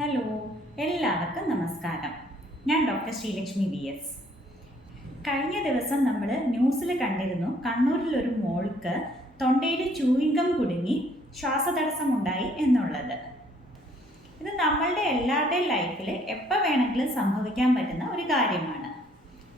Hello, എല്ലാവർക്കും നമസ്കാരം. ഞാൻ ഡോക്ടർ ശ്രീലക്ഷ്മി BS. കഴിഞ്ഞ ദിവസം നമ്മൾ ന്യൂസിൽ കണ്ടിരുന്നു, കണ്ണൂരിലൊരു മോൾക്ക് തൊണ്ടയിൽ ചൂയിങ്കം കുടുങ്ങി ശ്വാസതടസ്സമുണ്ടായി എന്നുള്ളത്. ഇത് നമ്മളുടെ എല്ലാവരുടെയും ലൈഫിൽ എപ്പോൾ വേണമെങ്കിലും സംഭവിക്കാൻ പറ്റുന്ന ഒരു കാര്യമാണ്.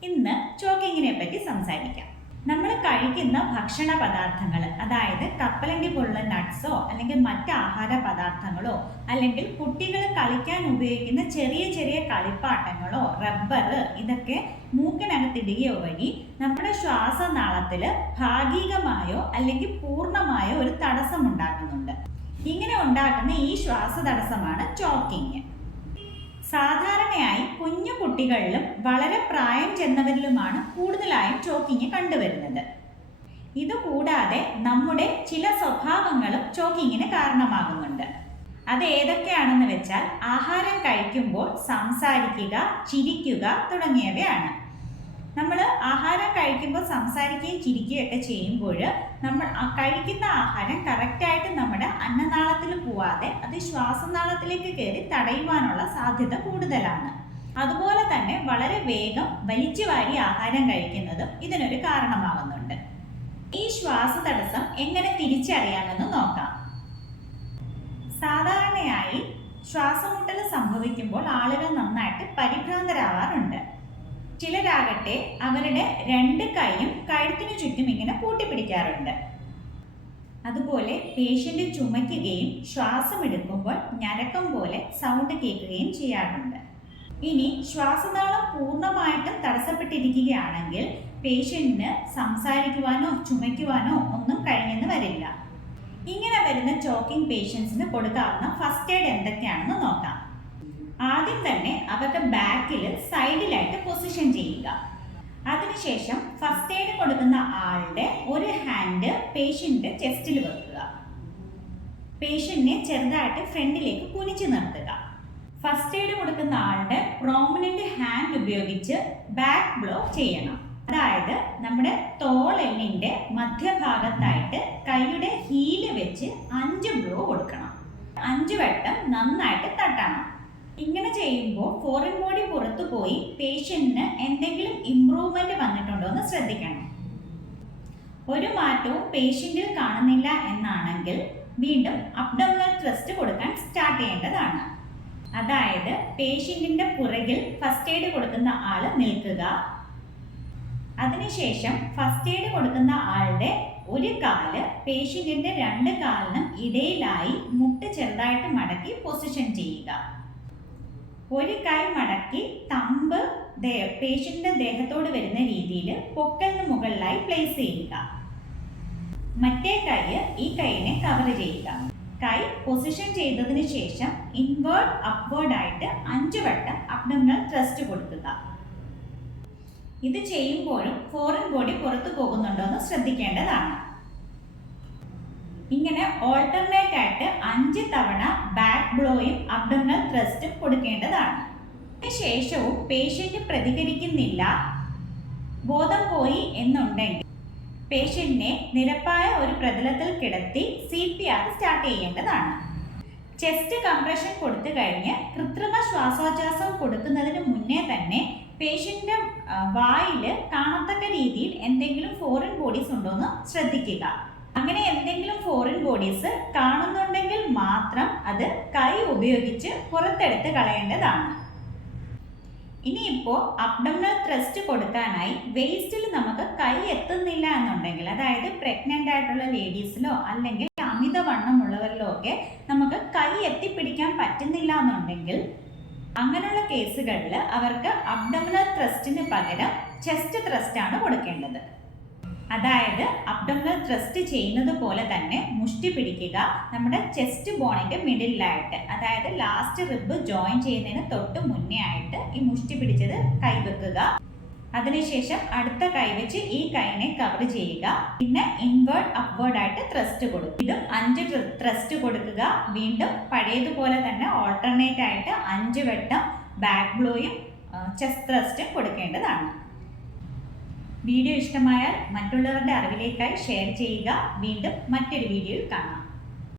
ഇന്ന് ചോക്കിങ്ങിനെ പറ്റി സംസാരിക്കാം. നമ്മൾ കഴിക്കുന്ന ഭക്ഷണ പദാർത്ഥങ്ങൾ, അതായത് കപ്പലണ്ടി പോലുള്ള നട്ട്സോ അല്ലെങ്കിൽ മറ്റ് ആഹാര പദാർത്ഥങ്ങളോ അല്ലെങ്കിൽ കുട്ടികൾ കളിക്കാൻ ഉപയോഗിക്കുന്ന ചെറിയ ചെറിയ കളിപ്പാട്ടങ്ങളോ റബ്ബർ, ഇതൊക്കെ മൂക്കിനകത്തിടുകയോ വഴി നമ്മുടെ ശ്വാസനാളത്തിൽ ഭാഗികമായോ അല്ലെങ്കിൽ പൂർണ്ണമായോ ഒരു തടസ്സം ഉണ്ടാക്കുന്നുണ്ട്. ഇങ്ങനെ ഉണ്ടാക്കുന്ന ഈ ശ്വാസതടസ്സമാണ് ചോക്കിങ്. സാധാരണയായി കുഞ്ഞു കുട്ടികളിലും വളരെ പ്രായം ചെന്നവരിലുമാണ് കൂടുതലായും ചോക്കിങ് കണ്ടുവരുന്നത്. ഇതുകൂടാതെ നമ്മുടെ ചില സ്വഭാവങ്ങളും ചോക്കിങ്ങിന് കാരണമാകുന്നുണ്ട്. അത് ഏതൊക്കെയാണെന്ന് വെച്ചാൽ, ആഹാരം കഴിക്കുമ്പോൾ സംസാരിക്കുക, ചിരിക്കുക തുടങ്ങിയവയാണ്. നമ്മൾ ആഹാരം കഴിക്കുമ്പോൾ സംസാരിക്കുകയും ചിരിക്കുകയൊക്കെ ചെയ്യുമ്പോൾ നമ്മൾ കഴിക്കുന്ന ആഹാരം കറക്റ്റായിട്ട് നമ്മുടെ അന്നനാളത്തിൽ പോവാതെ അത് ശ്വാസനാളത്തിലേക്ക് കയറി തടയുവാനുള്ള സാധ്യത കൂടുതലാണ്. അതുപോലെ തന്നെ വളരെ വേഗം വലിച്ചു വാരി ആഹാരം കഴിക്കുന്നതും ഇതിനൊരു കാരണമാകുന്നുണ്ട്. ഈ ശ്വാസതടസ്സം എങ്ങനെ തിരിച്ചറിയാമെന്ന് നോക്കാം. സാധാരണയായി ശ്വാസമുട്ടൽ സംഭവിക്കുമ്പോൾ ആളുകൾ നന്നായിട്ട് പരിഭ്രാന്തരാവാറുണ്ട്. ചിലരാകട്ടെ അവരുടെ രണ്ട് കൈയും കഴുത്തിനു ചുറ്റും ഇങ്ങനെ കൂട്ടിപ്പിടിക്കാറുണ്ട്. അതുപോലെ പേഷ്യൻ്റ് ചുമയ്ക്കുകയും ശ്വാസം എടുക്കുമ്പോൾ ഞരക്കം പോലെ സൗണ്ട് കേൾക്കുകയും ചെയ്യാറുണ്ട്. ഇനി ശ്വാസനാളം പൂർണ്ണമായിട്ടും തടസ്സപ്പെട്ടിരിക്കുകയാണെങ്കിൽ പേഷ്യൻറ്റിന് സംസാരിക്കുവാനോ ചുമയ്ക്കുവാനോ ഒന്നും കഴിഞ്ഞെന്ന് വരില്ല. ഇങ്ങനെ വരുന്ന ചോക്കിംഗ് പേഷ്യൻസിന് കൊടുക്കാവുന്ന ഫസ്റ്റ് എയ്ഡ് എന്തൊക്കെയാണെന്ന് നോക്കാം. ആദ്യം തന്നെ അവരുടെ ബാക്കിൽ സൈഡിലായിട്ട് പൊസിഷൻ ചെയ്യുക. അതിനുശേഷം ഫസ്റ്റ് എയ്ഡ് കൊടുക്കുന്ന ആളുടെ ഒരു ഹാൻഡ് പേഷ്യൻ്റെ ചെസ്റ്റിൽ വെക്കുക. പേഷ്യന്റിനെ ചെറുതായിട്ട് ഫ്രണ്ടിലേക്ക് കുനിച്ചു നിർത്തുക. ഫസ്റ്റ് എയ്ഡ് കൊടുക്കുന്ന ആളുടെ പ്രോമിനന്റ് ഹാൻഡ് ഉപയോഗിച്ച് ബാക്ക് ബ്ലോ ചെയ്യണം. അതായത് നമ്മുടെ തോളെല്ലിൻ്റെ മധ്യഭാഗത്തായിട്ട് കൈയുടെ ഹീല് വെച്ച് 5 ബ്ലോ കൊടുക്കണം. 5 വട്ടം നന്നായിട്ട് തട്ടണം. ഇങ്ങനെ ചെയ്യുമ്പോൾ ഫോറിൻ ബോഡി പുറത്തു പോയി പേഷ്യന്റിന് എന്തെങ്കിലും ഇംപ്രൂവ്മെന്റ് വന്നിട്ടുണ്ടോ എന്ന് ശ്രദ്ധിക്കണം. ഒരു മാറ്റവും പേഷ്യന്റിൽ കാണുന്നില്ല എന്നാണെങ്കിൽ വീണ്ടും അബ്ഡോമിനൽ ത്രസ്റ്റ് കൊടുക്കാൻ സ്റ്റാർട്ട് ചെയ്യേണ്ടതാണ്. അതായത് പേഷ്യന്റിന്റെ പുറകിൽ ഫസ്റ്റ് എയ്ഡ് കൊടുക്കുന്ന ആള് നിൽക്കുക. അതിനുശേഷം ഫസ്റ്റ് എയ്ഡ് കൊടുക്കുന്ന ആളുടെ ഒരു കാല് പേഷ്യന്റിന്റെ 2 കാലിനും ഇടയിലായി മുട്ട് ചെറുതായിട്ട് മടക്കി പൊസിഷൻ ചെയ്യുക. ഒരു കൈ മടക്കി തമ്പ് പേഷ്യന്റിന്റെ ദേഹത്തോട് വരുന്ന രീതിയിൽ പൊക്കലിന് മുകളിലായി പ്ലേസ് ചെയ്യുക. മറ്റേ കൈ ഈ കൈയിനെ കവർ ചെയ്യുക. കൈ പൊസിഷൻ ചെയ്തതിന് ശേഷം ഇൻവേർഡ് അപ്വേർഡ് ആയിട്ട് 5 വട്ടം അബ്ഡോമിനൽ ത്രസ്റ്റ് കൊടുക്കുക. ഇത് ചെയ്യുമ്പോഴും ഫോറിൻ ബോഡി പുറത്തു പോകുന്നുണ്ടോ എന്ന് ശ്രദ്ധിക്കേണ്ടതാണ്. ഇങ്ങനെ ഓൾട്ടർനേറ്റ് ആയിട്ട് 5 തവണ ബാക്ക് ബ്ലോയും അബ്ഡോമിനൽ ത്രസ്റ്റും കൊടുക്കേണ്ടതാണ്. അതിനുശേഷവും പേഷ്യന്റ് പ്രതികരിക്കുന്നില്ല, ബോധം പോയി എന്നുണ്ടെങ്കിൽ പേഷ്യന്റിനെ നിരപ്പായ ഒരു പ്രതലത്തിൽ കിടത്തി CPR സ്റ്റാർട്ട് ചെയ്യേണ്ടതാണ്. ചെസ്റ്റ് കംപ്രഷൻ കൊടുത്തു കഴിഞ്ഞ് കൃത്രിമ ശ്വാസോച്ഛ്വാസം കൊടുക്കുന്നതിന് മുന്നേ തന്നെ പേഷ്യന്റിന്റെ വായിൽ കാണത്തക്ക രീതിയിൽ എന്തെങ്കിലും ഫോറിൻ ബോഡീസ് ഉണ്ടോ എന്ന് ശ്രദ്ധിക്കുക. അങ്ങനെ എന്തെങ്കിലും ഫോറിൻ ബോഡീസ് കാണുന്നുണ്ടെങ്കിൽ മാത്രം അത് കൈ ഉപയോഗിച്ച് പുറത്തെടുത്ത് കളയേണ്ടതാണ്. ഇനിയിപ്പോൾ അബ്ഡോമിനൽ ത്രസ്റ്റ് കൊടുക്കാനായി വേസ്റ്റിൽ നമുക്ക് കൈ എത്തുന്നില്ല എന്നുണ്ടെങ്കിൽ, അതായത് പ്രഗ്നൻ്റ് ആയിട്ടുള്ള ലേഡീസിലോ അല്ലെങ്കിൽ അമിതവണ്ണമുള്ളവരിലോ ഒക്കെ നമുക്ക് കൈ എത്തിപ്പിടിക്കാൻ പറ്റുന്നില്ല എന്നുണ്ടെങ്കിൽ, അങ്ങനെയുള്ള കേസുകളിൽ അവർക്ക് അബ്ഡോമിനൽ ത്രസ്റ്റിന് പകരം ചെസ്റ്റ് ത്രസ്റ്റ് ആണ് കൊടുക്കേണ്ടത്. അതായത് അബ്ഡോമിനൽ ത്രസ്റ്റ് ചെയ്യുന്നത് പോലെ തന്നെ മുഷ്ടി പിടിക്കുക. നമ്മുടെ ചെസ്റ്റ് ബോണിന്റെ മിഡിലായിട്ട്, അതായത് ലാസ്റ്റ് റിബ് ജോയിൻ ചെയ്യുന്നതിന് തൊട്ട് മുന്നേ ആയിട്ട് ഈ മുഷ്ടി പിടിച്ചത് കൈവെക്കുക. അതിനുശേഷം അടുത്ത കൈവച്ച് ഈ കൈനെ കവർ ചെയ്യുക. പിന്നെ ഇൻവേർഡ് അപ്വേർഡ് ആയിട്ട് ത്രസ്റ്റ് കൊടുക്കുക. ഇതും 5 ത്രസ്റ്റ് കൊടുക്കുക. വീണ്ടും പഴയതുപോലെ തന്നെ ഓൾട്ടർനേറ്റ് ആയിട്ട് 5 വട്ടം ബാക്ക് ബ്ലോയും ചെസ്റ്റ് ത്രസ്റ്റും കൊടുക്കേണ്ടതാണ്. വീഡിയോ ഇഷ്ടമായാൽ മറ്റുള്ളവരുടെ അറിവിലേക്കായി ഷെയർ ചെയ്യുക. വീണ്ടും മറ്റൊരു വീഡിയോയിൽ കാണാം.